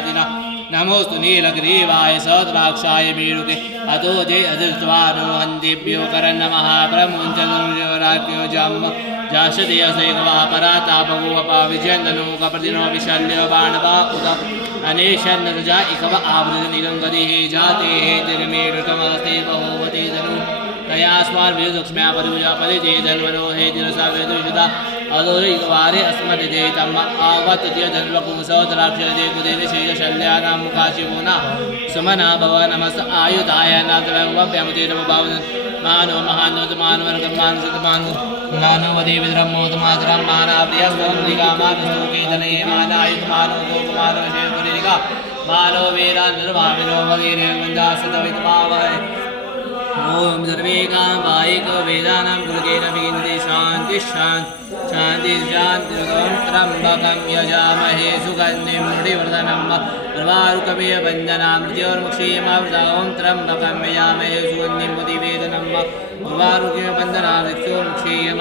यतिना नमोस्तु नीलग्रीवाय सद्राक्षाय मेरुके अतो जय अदृष्ट्वानो हन्दिभ्यो करन्नमः प्रमुञ्चनुराज्ञो जम्म जाशदेयसैकवा परातापगोपा विजयन्दनो कप्रतिनो विशल्यो बाणवा उत अनेशन्नरुजा इकव आवृतनिगङ्गतिः जातेः तिरमेरुतमस्ते बहोवते धनु तयास्माद्विदुक्ष्म्या परिभुजा परिजे धन्वनो हे तिरसा वेदुषिता अदोरिकवारे अस्मदिते तम आवत्य धन्वकुंसोदराक्षरे कुदेन शेषशल्यानां मुखाशिवोना सुमना भव नमस् आयुधाय नाथव्यमुते नमो भावनं मानो महानोतमानवर्गमानसितमानो नानोवदे विद्रह्मोतमातरं मानाप्रियस्वंदिकामानस्तोकेतनये मानायुधमानो गोपमानवशेकुरिका मानो वीरा निर्वामिनो वगैरे वन्दासुतविद्मावहै ओम सर्वे कामायिक वेदानां गुरुकेन विगिन्ते शान्ति शान्ति शान्ति त्र्यम्बकं यजामहे सुगन्धिं मुनिवर्धनं सर्वारुकमेव वन्दनां मृत्योर्मुक्षीयमावृतां त्र्यम्बकं यजामहे सुगन्धिं मुनिवेदनं सर्वारुकमेव वन्दनां मृत्योर्मुक्षीयं